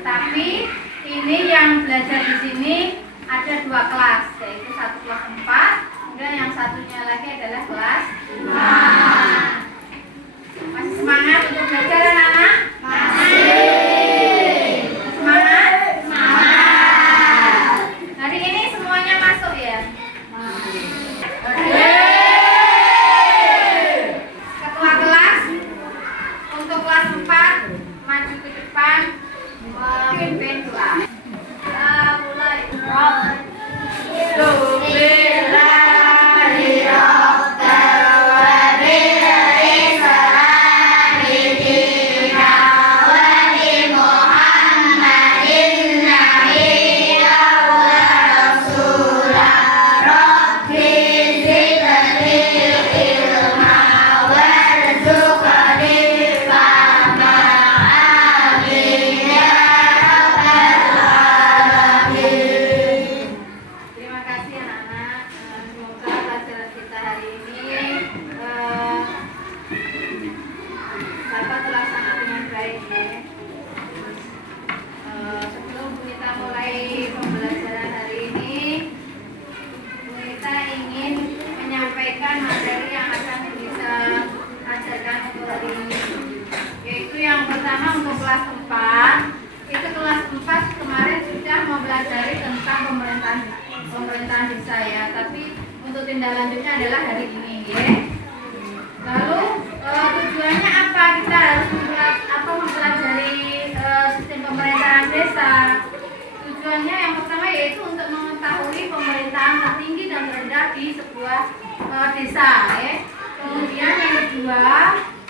Tetapi ini yang belajar di sini ada 2 kelas, yaitu satu kelas 4, kemudian yang satunya lagi adalah kelas 5. Masih semangat untuk belajar anak-anak? Masih. Semangat? Semangat. Hari ini semuanya masuk ya? Ketua kelas untuk kelas 4 maju ke depan memimpin kelas. Mulai. Pemerintahan desa ya, tapi untuk tindak lanjutnya adalah hari ini ya. Lalu tujuannya apa? Kita harus mempelajari sistem pemerintahan desa. Tujuannya yang pertama yaitu untuk mengetahui pemerintahan tertinggi dan terendah di sebuah desa ya. Kemudian yang kedua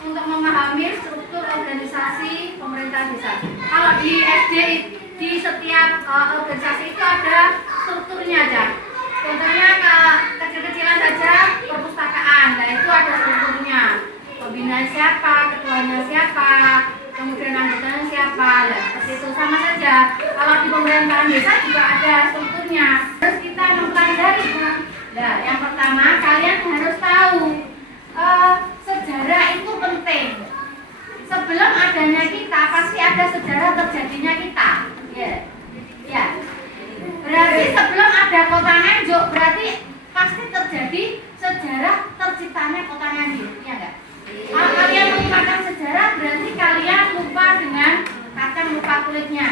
untuk memahami struktur organisasi pemerintahan desa. Kalau di SD di setiap organisasi itu ada strukturnya aja. Contohnya kecil-kecilan saja perpustakaan, nah itu ada strukturnya. Pembina siapa, ketuanya siapa, kemudian anggotanya siapa, nah seperti itu sama saja. Kalau di pemerintahan desa juga ada strukturnya. Terus kita mempelajari. Nah, yang pertama kalian harus tahu sejarah itu penting. Sebelum adanya kita pasti ada sejarah terjadinya kita. Ya. Berarti sebelum ada kota Nganjuk berarti pasti terjadi sejarah terciptanya kota Nganjuk, ya enggak? Kalau kalian melupakan sejarah berarti kalian lupa dengan kacang lupa kulitnya.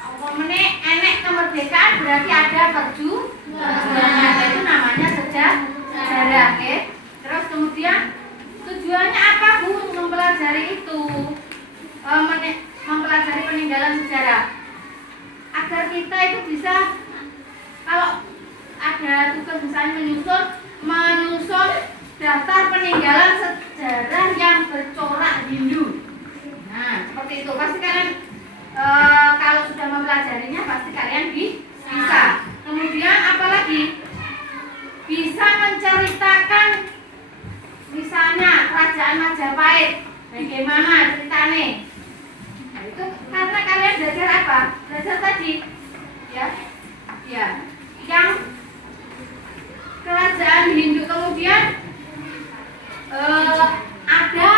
Pokoknya enek kemerdekaan berarti ada perjuangan, itu namanya sejarah, oke? Terus kemudian tujuannya apa Bu mempelajari itu? Mempelajari peninggalan sejarah agar kita itu bisa, kalau ada tugas misalnya menyusun daftar peninggalan sejarah yang bercorak Hindu. Nah seperti itu pasti kalian kalau sudah mempelajarinya pasti kalian bisa. Kemudian apalagi bisa menceritakan misalnya kerajaan Majapahit bagaimana ceritanya. Nah, itu karena kalian belajar apa? Belajar tadi ya yang kerajaan Hindu. Kemudian ada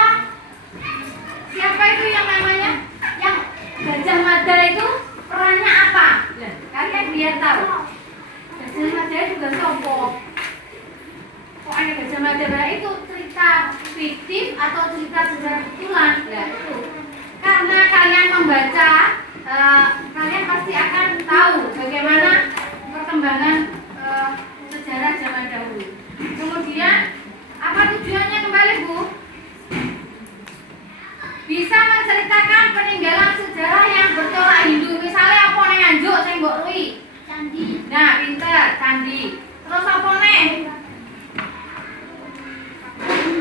siapa itu yang namanya yang Gajah Mada itu perannya apa? Kalian biar tahu Gajah Mada juga sopo. Kok ada Gajah Mada itu cerita fiktif atau cerita sejarah betulan? Nah itu karena kalian membaca, kalian pasti akan tahu bagaimana perkembangan sejarah zaman dahulu. Kemudian apa tujuannya kembali Bu? Bisa menceritakan peninggalan sejarah yang bercorak Hindu. Misalnya apa nih Nganjuk sing mbok ruwi? Candi. Nah, pinter, candi. Terus apa nih?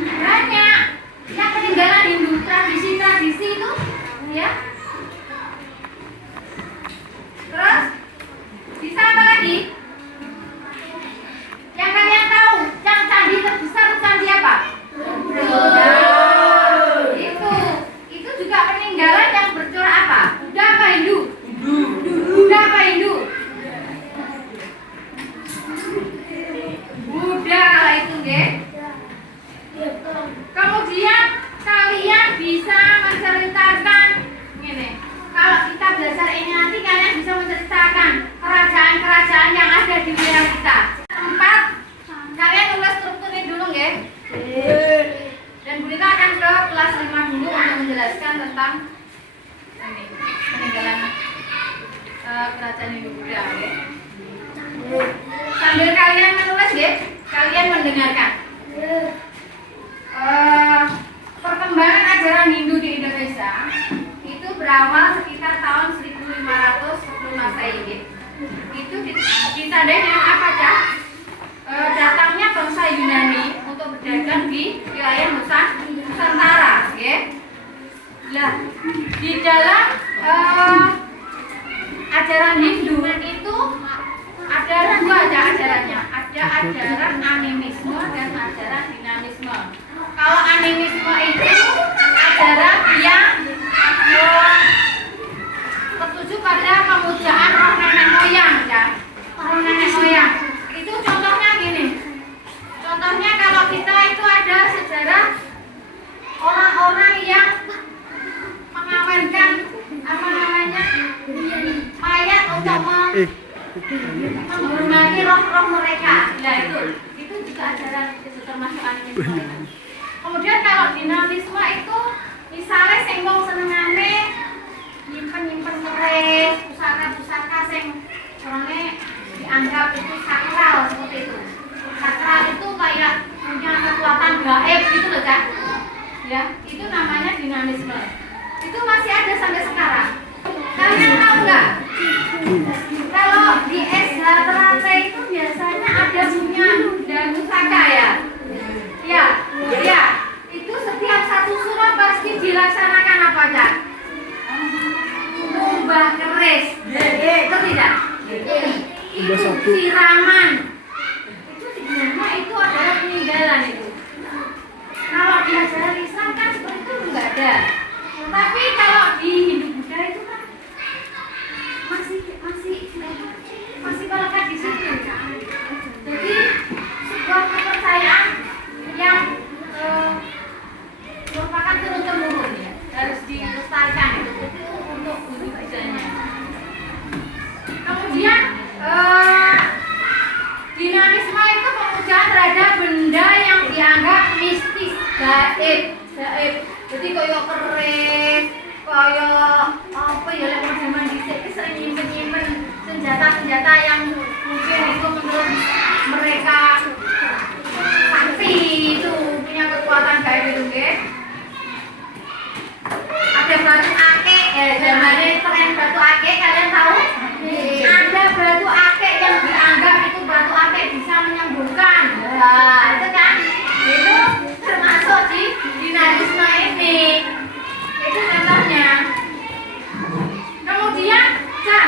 Banyak yang peninggalan Hindu, tradisi-tradisi itu ya. Terus bisa apa lagi? Yang kalian tahu, yang candi terbesar candi apa? Itu juga peninggalan yang bercorak apa? Buddha apa Hindu? Buddha apa Hindu? Buddha kalau itu nggih. Kemudian kalian bisa menceritakan gini. Kalau kita kita belajar ini nanti kalian bisa menceritakan kerajaan-kerajaan yang ada di wilayah kita. 4, kalian tulis strukturnya dulu ya. Dan Bu Rita akan ke kelas 5 dulu untuk menjelaskan tentang ini peninggalan kerajaan Hindu-Buddha ya. Sambil kalian menulis ya, kalian mendengarkan. Perkembangan ajaran Hindu di Indonesia itu berawal sekitar tahun 1500 sebelum Masehi. Itu ditandai dengan apa, Cak? Datangnya bangsa Yunani untuk berdagang di wilayah Nusantara, ya. Nah, di dalam ajaran Hindu itu ada 2 aja ajarannya. Ada ajaran animisme dan ajaran dinamisme. Kalau animisme itu ajaran yang tertuju pada pemujaan roh nenek moyang, ya. Roh nenek moyang. Itu contohnya gini. Contohnya kalau kita itu ada sejarah orang-orang yang mengawinkan apa namanya mayat untuk menghormati roh-roh mereka. Nah itu juga ajaran itu termasuk animisme. Kemudian kalau dinamisme itu misalnya sing wong senengane nyimpen keris, pusaka-pusaka sing orangnya dianggap itu sakral seperti itu. Sakral itu kayak punya kekuatan gaib gitu loh, Kak. Ya, itu namanya dinamisme. Itu masih ada sampai sekarang. Kalian tahu nggak? Kalau di SH Ternate itu biasanya ada punya dan pusaka ya. Ya. Itu setiap satu surah pasti dilaksanakan apa, Cak? Ngubah keris. Itu tidak? Itu siraman. Itu sebenarnya itu adalah peninggalan itu. Kalau di ajaran Islam kan seperti itu enggak ada. Tapi kalau di Hindu-Buddha itu kan masih melekat di situ. Jadi sebuah kepercayaan yang merupakan turun-temurun ya, harus dilestarikan itu untuk budayanya. Kemudian dinamisme itu pemujaan terhadap benda yang dianggap mistis, gaib. Jadi koyo keris, koyo apa ya lek zaman dhisik iki sering nyimpen senjata-senjata yang mungkin itu menurut mereka sakti itu punya kekuatan gaib itu nggih. Ada batu akik, zamane tren batu akik kalian tahu? Ada batu akik yang dianggap itu batu akik bisa menyembuhkan. Nah, itu kan itu termasuk di dinamisme ini. Itu contohnya. Kemudian, Cak,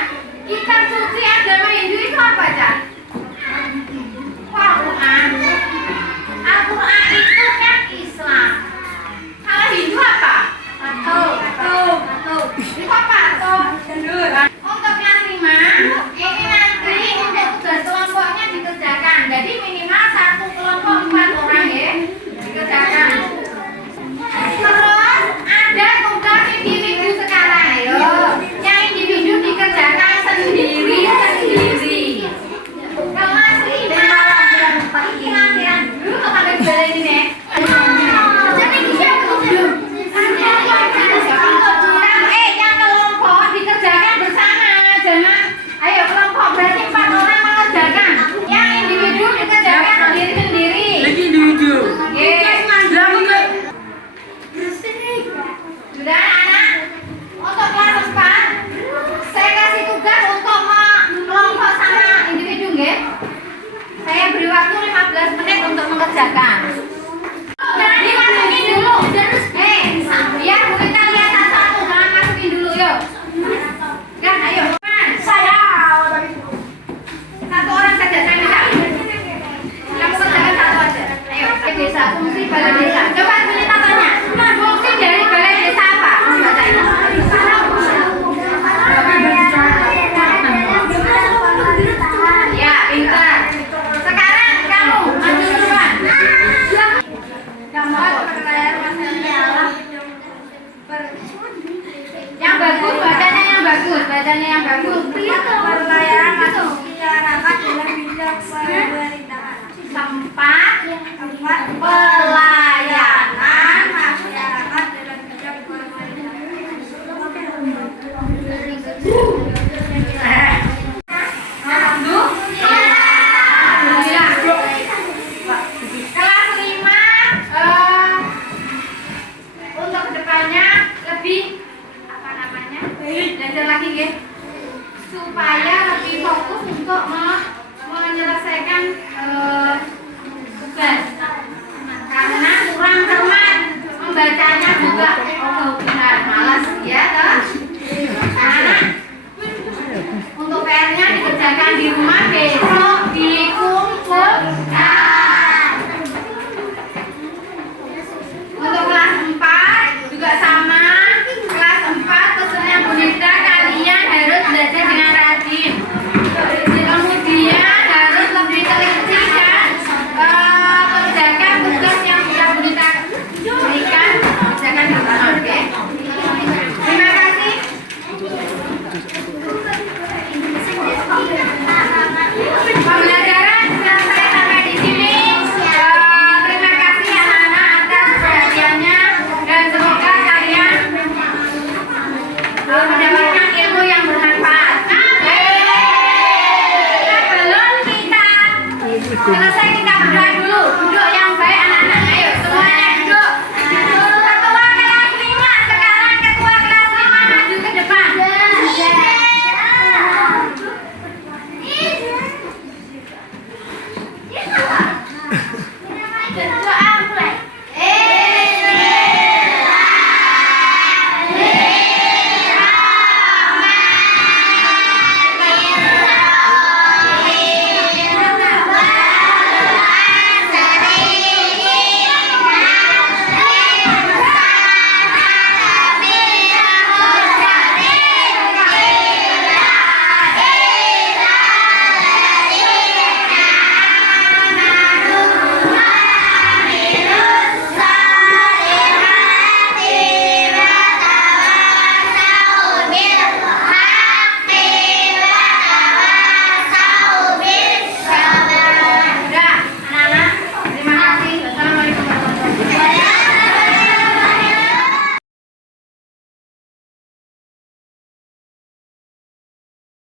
kitab suci agama Hindu itu apa, Cak? Al-Quran. Al-Quran itu bagus, bacanya yang bagus. Pelayanan masyarakat dalam bidang pemerintahan. Tempat Pelayanan masyarakat dalam bidang pemerintahan. Kelas 5 untuk kedepannya lebih apa namanya? Belajar lagi ya. Supaya lebih fokus untuk menyelesaikan tugas. Karena kurang cermat membacanya juga benar malas ya toh. Anak untuk PR-nya dikerjakan di rumah besok.